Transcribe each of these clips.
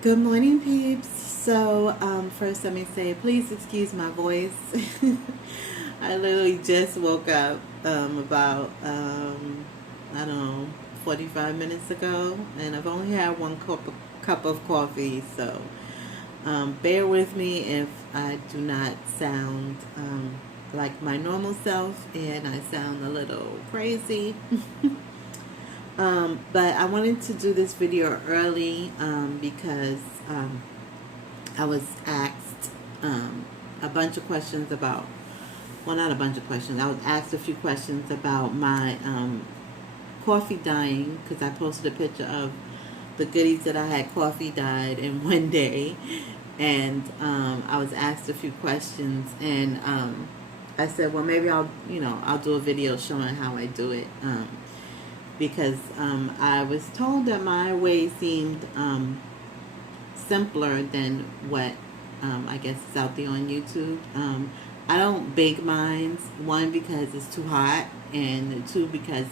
Good morning, peeps. So, first let me say, please excuse my voice. I literally just woke up about, I don't know, 45 minutes ago, and I've only had one cup of coffee, so bear with me if I do not sound like my normal self and I sound a little crazy. But I wanted to do this video early because I was asked a bunch of questions about, well, not a bunch of questions. I was asked a few questions about my coffee dyeing because I posted a picture of the goodies that I had coffee dyed in one day. And I was asked a few questions, and I said, well, maybe I'll do a video showing how I do it. Because I was told that my way seemed simpler than what I guess is out there on YouTube. I don't bake mines, one because it's too hot, and two because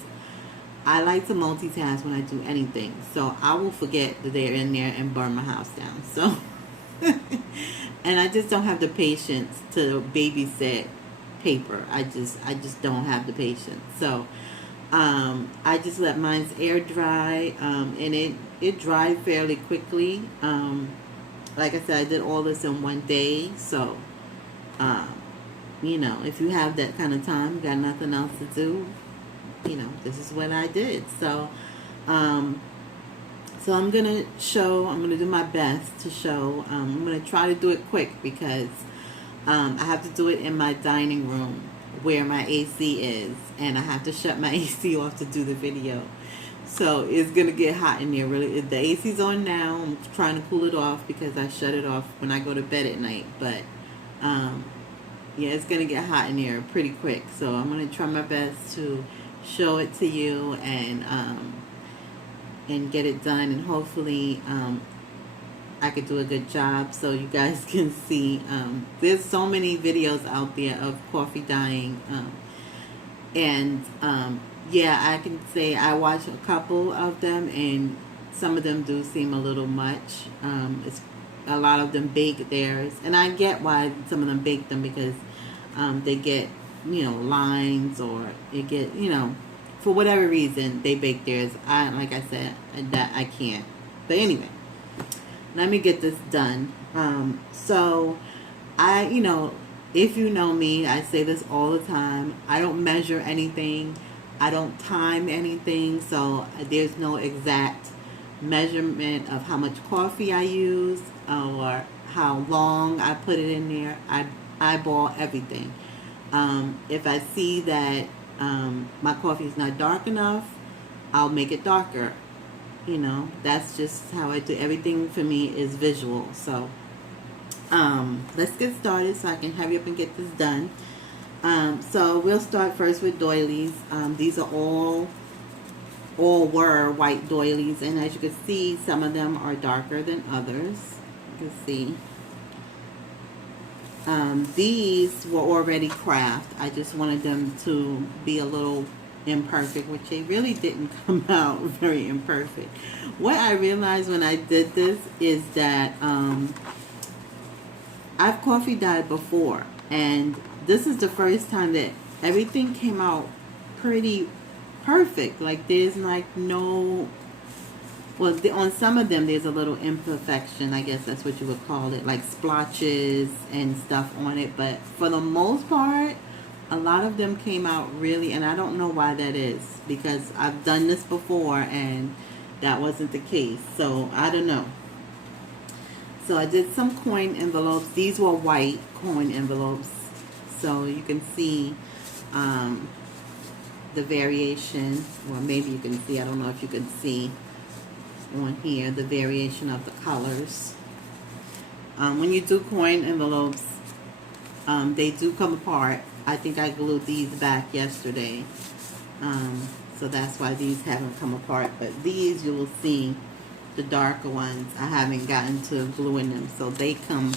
I like to multitask when I do anything. So I will forget that they're in there and burn my house down. So, and I just don't have the patience to babysit paper. I just don't have the patience. So I just let mine's air dry, and it dried fairly quickly. Like I said, I did all this in one day, so um, if you have that kind of time, got nothing else to do, this is what I did. Um, so I'm gonna do my best to show. I'm gonna try to do it quick because I have to do it in my dining room where my AC is, and I have to shut my AC off to do the video. So it's gonna get hot in there. Really, the AC's on now. I'm trying to cool it off because I shut it off when I go to bed at night. But um, yeah, it's gonna get hot in there pretty quick. So I'm gonna try my best to show it to you and get it done, and hopefully I could do a good job so you guys can see. There's so many videos out there of coffee dyeing, and yeah, I can say I watched a couple of them, and some of them do seem a little much. It's a lot of them bake theirs, and I get why some of them bake them because they get lines, or they get for whatever reason they bake theirs. Like I said, that I can't. But anyway, let me get this done. So if you know me, I say this all the time. I don't measure anything. I don't time anything. So there's no exact measurement of how much coffee I use or how long I put it in there. I eyeball everything. If I see that my coffee is not dark enough, I'll make it darker. That's just how I do everything. For me is visual. So let's get started so I can hurry up and get this done. So we'll start first with doilies. These are all were white doilies, and as you can see, some of them are darker than others. You can see these were already craft. I just wanted them to be a little imperfect, which they really didn't come out very imperfect. What I realized when I did this is that I've coffee dyed before, and this is the first time that everything came out pretty perfect. Like there's like no, well, on some of them there's a little imperfection, I guess that's what you would call it, like splotches and stuff on it. But for the most part, a lot of them came out really, and I don't know why that is, because I've done this before and that wasn't the case. So I don't know. So I did some coin envelopes. These were white coin envelopes. So you can see the variation, or maybe you can see, I don't know if you can see on here, the variation of the colors. When you do coin envelopes, they do come apart. I think I glued these back yesterday. So that's why these haven't come apart. But these, you will see the darker ones, I haven't gotten to gluing them. So they come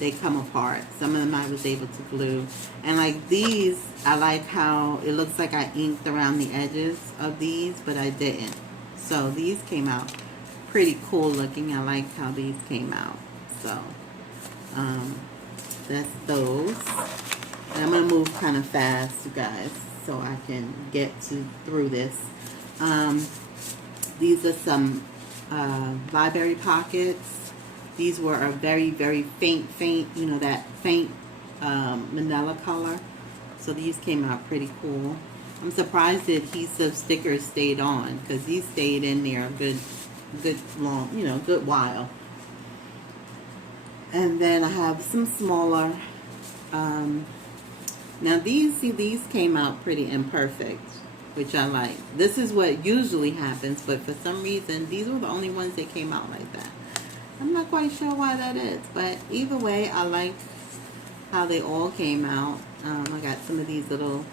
apart. Some of them I was able to glue. And like these, I like how it looks like I inked around the edges of these, but I didn't. So these came out pretty cool looking. I like how these came out. So that's those. And I'm gonna move kind of fast, you guys, so I can get through this. These are some Library Pockets. These were a very, very faint, you know, that faint manila color. So these came out pretty cool. I'm surprised the adhesive stickers stayed on, because these stayed in there a good long, you know, good while. And then I have some smaller. Now these came out pretty imperfect, which I like. This is what usually happens, but for some reason, these were the only ones that came out like that. I'm not quite sure why that is, but either way, I like how they all came out. I got some of these little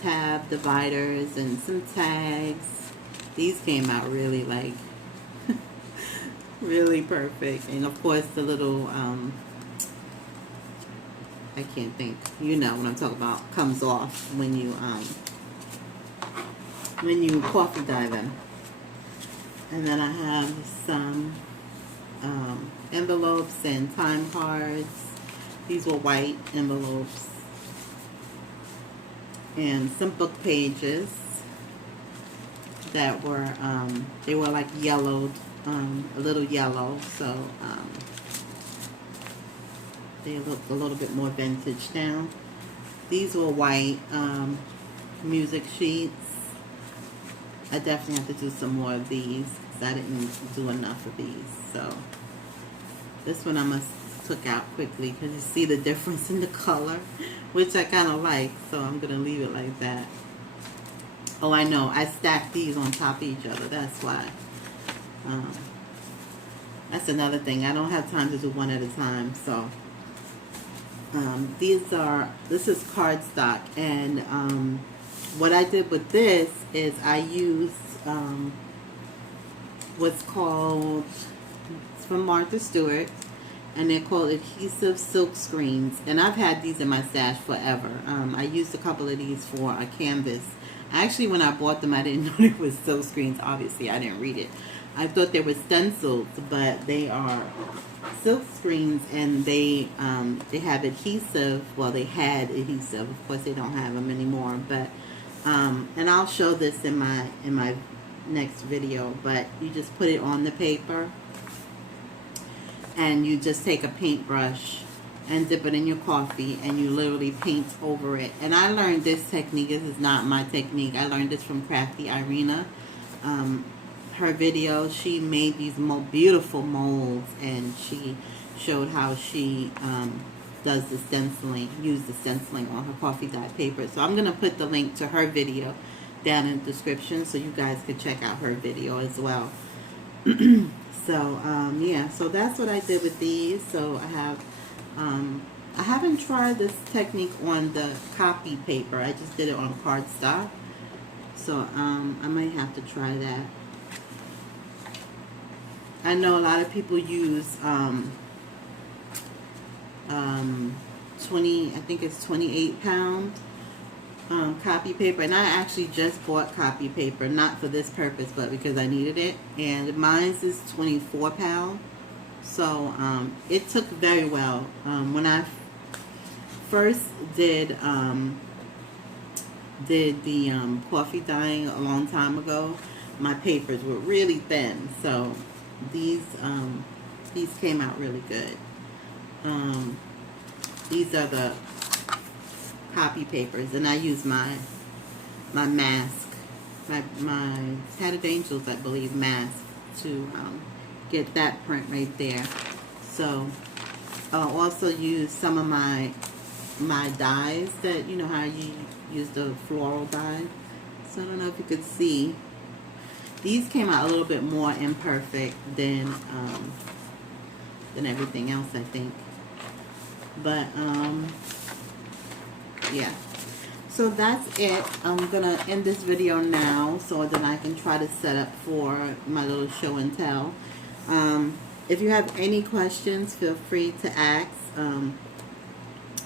tab dividers and some tags. These came out really like, really perfect. And of course, the little, I can't think, you know what I'm talking about, comes off when you coffee dye them. And then I have some envelopes and time cards. These were white envelopes. And some book pages that were, they were like yellowed, a little yellow, so they look a little bit more vintage now. These were white music sheets. I definitely have to do some more of these, because I didn't do enough of these. So this one I must took out quickly, because you see the difference in the color, which I kind of like, so I'm going to leave it like that. Oh, I know, I stacked these on top of each other, that's why. That's another thing, I don't have time to do one at a time, so. This is cardstock, and what I did with this is I used what's called, it's from Martha Stewart, and they're called adhesive silk screens, and I've had these in my stash forever. I used a couple of these for a canvas. Actually, when I bought them, I didn't know it was silk screens. Obviously, I didn't read it. I thought they were stencils, but they are silk screens, and they have adhesive. Well, they had adhesive. Of course, they don't have them anymore. But and I'll show this in my next video. But you just put it on the paper, and you just take a paintbrush and dip it in your coffee, and you literally paint over it. And I learned this technique. This is not my technique. I learned this from Crafty Irina. Her video, she made these beautiful molds, and she showed how she does the stenciling, use the stenciling on her coffee dye paper. So I'm going to put the link to her video down in the description, so you guys can check out her video as well. So yeah, so that's what I did with these. So I haven't tried this technique on the copy paper. I just did it on cardstock. So I might have to try that. I know a lot of people use 20, I think it's 28 pound copy paper, and I actually just bought copy paper, not for this purpose, but because I needed it, and mine's is 24 pound. So it took very well. When I first did the coffee dyeing a long time ago, my papers were really thin, so these came out really good. These are the copy papers, and I use my mask, my Tattered Angels, I believe, mask to get that print right there. So I'll also use some of my dyes that, you know how you use the floral dye. So I don't know if you could see. These came out a little bit more imperfect than everything else, I think. But yeah. So that's it. I'm gonna end this video now, so that I can try to set up for my little show and tell. If you have any questions, feel free to ask.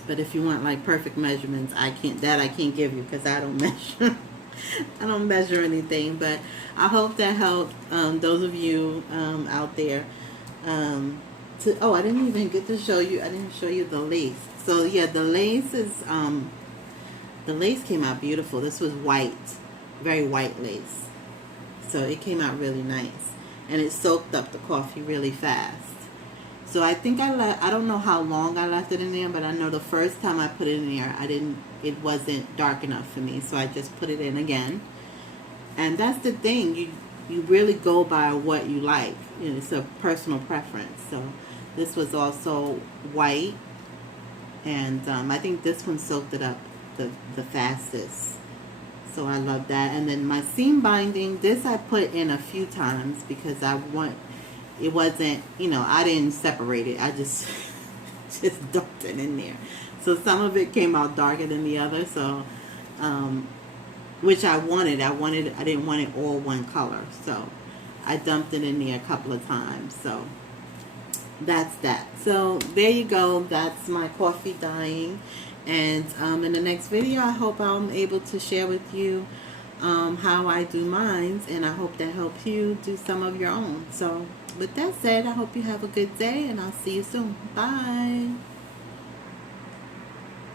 But if you want like perfect measurements, I can't give you, because I don't measure. I don't measure anything, but I hope that helped those of you out there. Oh, I didn't even get to show you. I didn't show you the lace. So yeah, the lace is the lace came out beautiful. This was white, very white lace. So it came out really nice, and it soaked up the coffee really fast. So I think I don't know how long I left it in there, but I know the first time I put it in there, it wasn't dark enough for me. So I just put it in again. And that's the thing, you really go by what you like. You know, it's a personal preference. So this was also white, and I think this one soaked it up the fastest. So I love that. And then my seam binding, this I put in a few times because it wasn't, I didn't separate it. I just just dumped it in there. So some of it came out darker than the other. So, which I wanted. I didn't want it all one color. So I dumped it in there a couple of times. So that's that. So there you go. That's my coffee dyeing. And in the next video, I hope I'm able to share with you how I do mine, and I hope that helps you do some of your own. So with that said, I hope you have a good day, and I'll see you soon. Bye.